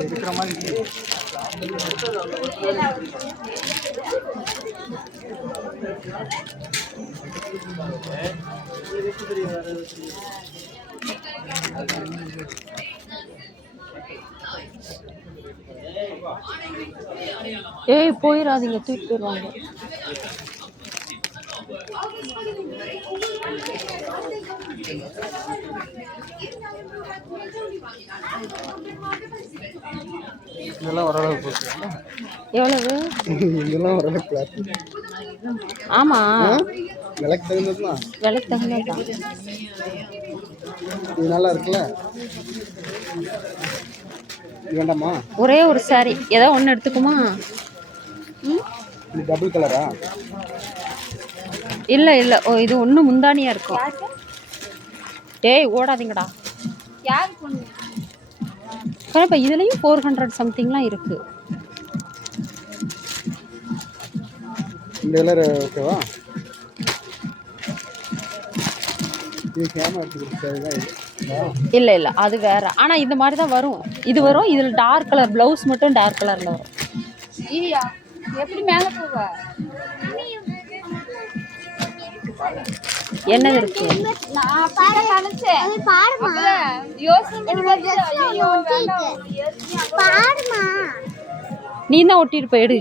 இருக்கிற மாதிரி ஏய் போயிடாதீங்க, தூக்கி போயிடுவாங்க. இதெல்லாம் ஓரளவுக்கு எவ்வளவு? இதெல்லாம் ஓரளவுக்கு ஆமா, விலைக்கு தகுந்ததுதான். விலைக்கு தகுந்ததுதான். இது நல்லா இருக்குல்ல, வேண்டாமா? ஒரே ஒரு சாரி ஏதாவது ஒன்று எடுத்துக்குமா? இது டபுள் கலரா? இல்லை இல்லை, ஓ இது ஒன்று முந்தானியாக இருக்கும். டேய் ஓடாதீங்கடா. இப்போ இதுலேயும் 400 சம்திங்லாம் இருக்குது. இந்த கலர் ஓகேவா? இது கேமரா எடுத்துக்கிட்டு இல்லை இல்லை, அது வேற. ஆனால் இந்த மாதிரி தான் வரும். இது வரும், இதில் டார்க் கலர் ப்ளவுஸ் மட்டும் டார்க் கலரில் வரும். எப்படி மேலே போவா? என்னது இருக்கு? நான் பாட நினைச்சேன். பாடுமா? யோசனை பாடுமா? நீ தான் ஒட்டிட்டு போயிடு.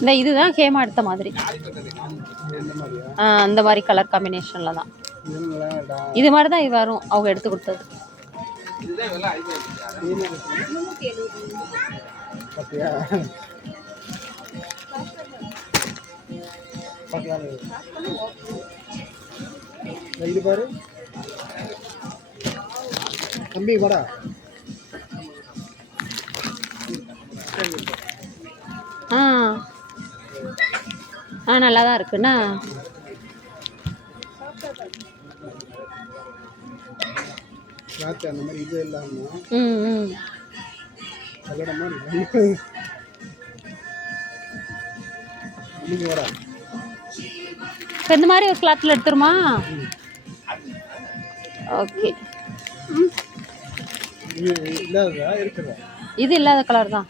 இந்த இதுதான் ஹேமா எடுத்த மாதிரி. அந்த மாதிரி கலர் காம்பினேஷன்ல தான். இது மாதிரி தான் இது வரும், அவங்க எடுத்து கொடுத்தது. இது பாரு தம்பி, வாடா. நல்லா தான் இருக்குண்ணா. அந்த மாதிரி இது இல்லாம கல்லட மாதிரி வாடா. இந்த மாதிரி ஒரு கிளாத்தில் எடுத்துருமா? ஓகே. இது இல்லாத கலர் தான்.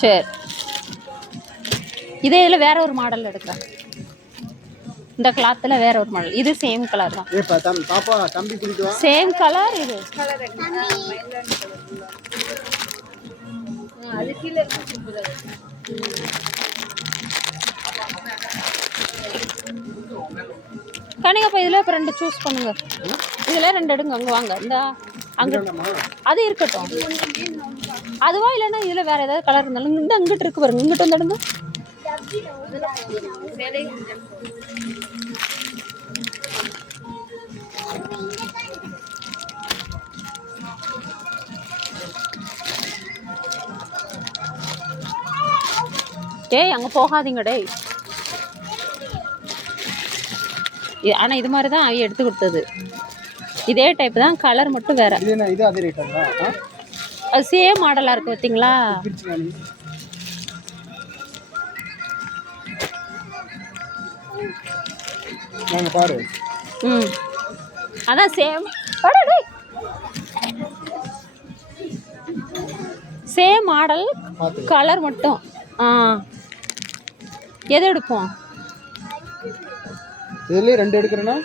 சரி, இதே இதில் வேற ஒரு மாடல் எடுக்கிறேன். இந்த கிளாத்தில் வேற ஒரு மாடல். இது சேம் கலர் தான். Same colour. இது கனிங்கப்பா, இதில் இப்போ 2 சூஸ் பண்ணுங்க. இதில் 2 எடுங்க. அங்கே வாங்க. இந்த அங்கே அது இருக்கட்டும். அதுவா இல்லைன்னா இதில் வேற ஏதாவது கலர் இருந்தாலும் இந்த அங்கிட்டு இருக்கு பாருங்க. இங்கிட்ட வந்து எடுங்க. டேய் அங்கே போகாதீங்க டேய். ஆனால் இது மாதிரி தான் அவைய எடுத்து கொடுத்தது. இதே டைப் தான், கலர் மட்டும் வேற. அது சேம் மாடலாக இருக்குது பார்த்தீங்களா? பாரு. அதான் சேம் சேம் மாடல், கலர் மட்டும். எது எடுப்போம்? இதுல 2 எடுக்கிறேன்னா?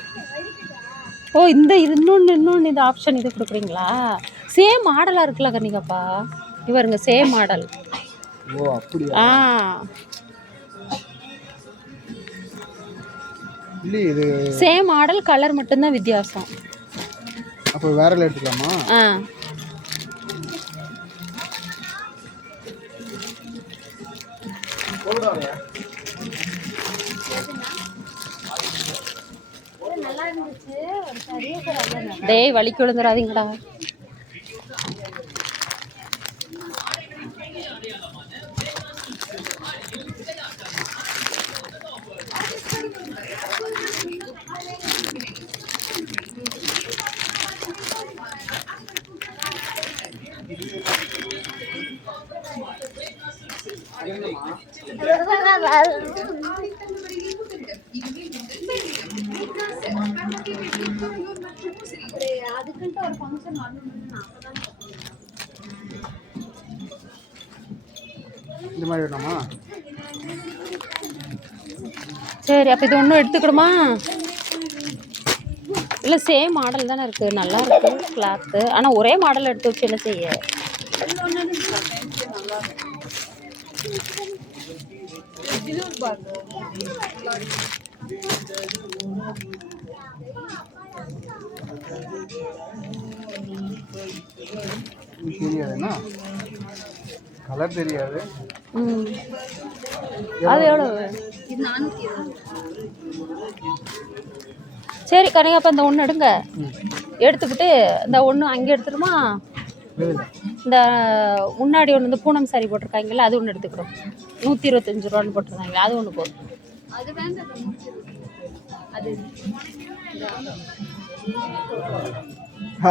ஓ இந்த இன்னொன்று இந்த ஆப்ஷன் இது கொடுக்குறீங்களா? சேம் மாடலாக இருக்குல்ல கன்னிகாப்பா, இவருங்க சேம் மாடல். ஓ அப்படியா? இல்லை இது சேம் மாடல், கலர் மட்டும்தான் வித்தியாசம். அப்போ வேற எடுத்துக்கலாமா? டேய் வலிக்கு விழுந்துடாதீங்கடா. அதுக்குன்ட்டு ஒரு ஃபங்க்ஷன் இந்த மாதிரி வேணாமா? சரி அப்போ இது ஒன்றும் எடுத்துக்கிடுமா? இல்லை சேம் மாடல் தானே இருக்குது, நல்லா இருக்குது கிளாத்து. ஆனால் ஒரே மாடல் எடுத்து வச்சு என்ன செய்ய? தெரியாதுண்ணா, கலர் தெரியாது. அது எவ்வளோ? சரி கனிகாப்பா இந்த ஒன்று எடுங்க. எடுத்துக்கிட்டு இந்த ஒன்று அங்கே எடுத்துருமா? இந்த முன்னாடி ஒன்று இந்த பூனம் சாரி போட்டிருக்காங்கல்ல, அது ஒன்று எடுத்துக்கிறோம். 125 ரூபான்னு போட்டிருக்காங்களே, அது ஒன்று போதும். அது வேண்டாம். அது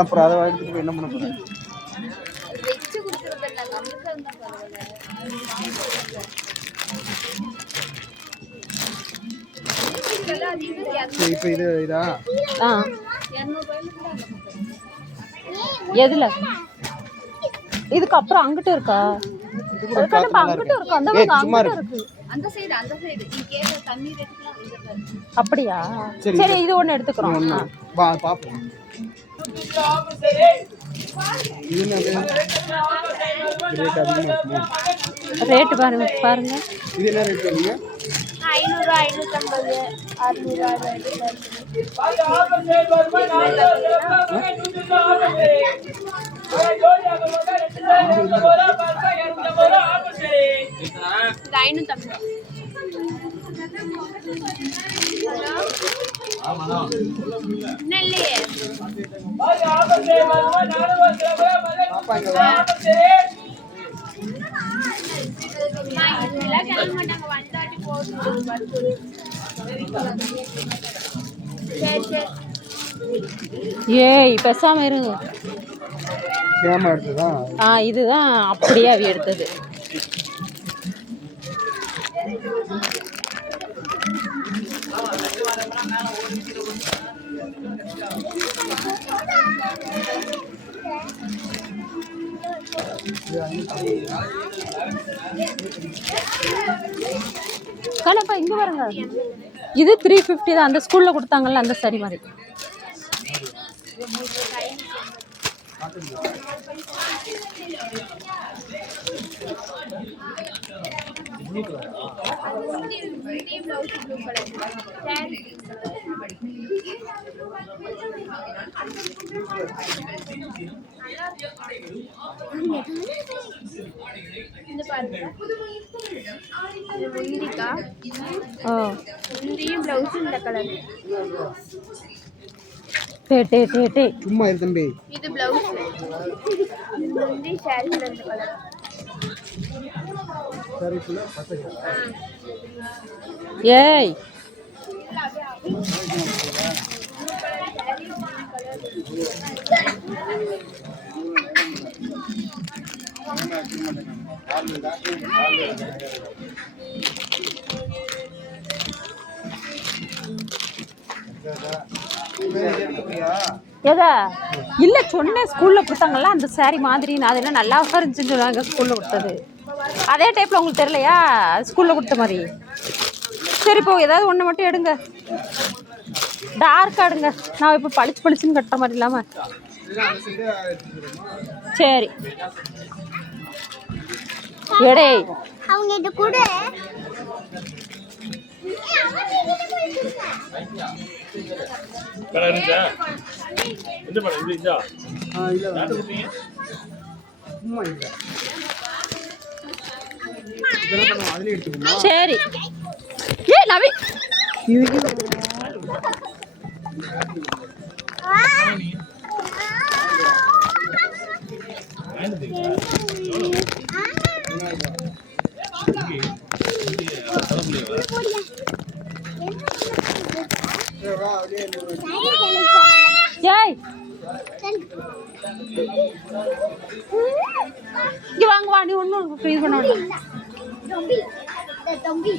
அப்புறம் அதை எடுத்துட்டு என்ன பண்ண போகிறேன்? வெச்சு கொடுத்துருந்தேன் நம்மளுக்கு இருந்தால் பரவாயில்ல. இப்போ இது இதா? ஆ எதில்? இதுக்கு அப்புறம் அங்கிட்ட இருக்கா? அங்கிட்ட இருக்கா? அந்த அங்கிட்ட இருக்கு. அந்த சைடு நீ கேட்ட தண்ணி ரேட்டுலாம் அப்படியா? சரி இது ஒன்று எடுத்துக்கிறோம். வா பாப்போம். ரேட்டு பாருங்க பாருங்க. இது என்ன ரேட் வருங்க? 500, 550, 600. ஏய் பேசாம இருங்க. எடுத்ததா? இதுதான் அப்படியே அவ எடுத்தது. கணப்பா இங்க பாருங்க, இது 350 தான். அந்த ஸ்கூல்ல கொடுத்தாங்கல்ல அந்த சரி மாதிரி. சும்மா இரு தம்பி. இது ப்ளவுஸ், முந்தி சாரில இந்த கலர். சாரிக்குள்ள பச்சை. ஏய் எதா இல்லை சொன்னேன், ஸ்கூலில் கொடுத்தாங்கல்ல அந்த சாரி மாதிரி. நான் அதெல்லாம் நல்லா இருந்துச்சுன்னு சொன்னாங்க ஸ்கூலில் கொடுத்தது. அதே டைப்பில் உங்களுக்கு தெரியலையா ஸ்கூலில் கொடுத்த மாதிரி? சரி இப்போ ஏதாவது ஒன்று மட்டும் எடுங்க, டார்க்காக எடுங்க. நான் இப்போ பளிச்சுன்னு கட்டுற மாதிரி இல்லாமல். சரி எடே அவங்க இது கூட சரி. ஏ நவி சரி, வா, அப்படியே நில்லு. ஏய் இங்க வாங்க வா நீ ஒன்றும் ஃப்ரீ பண்ண வேண்டாம் தம்பி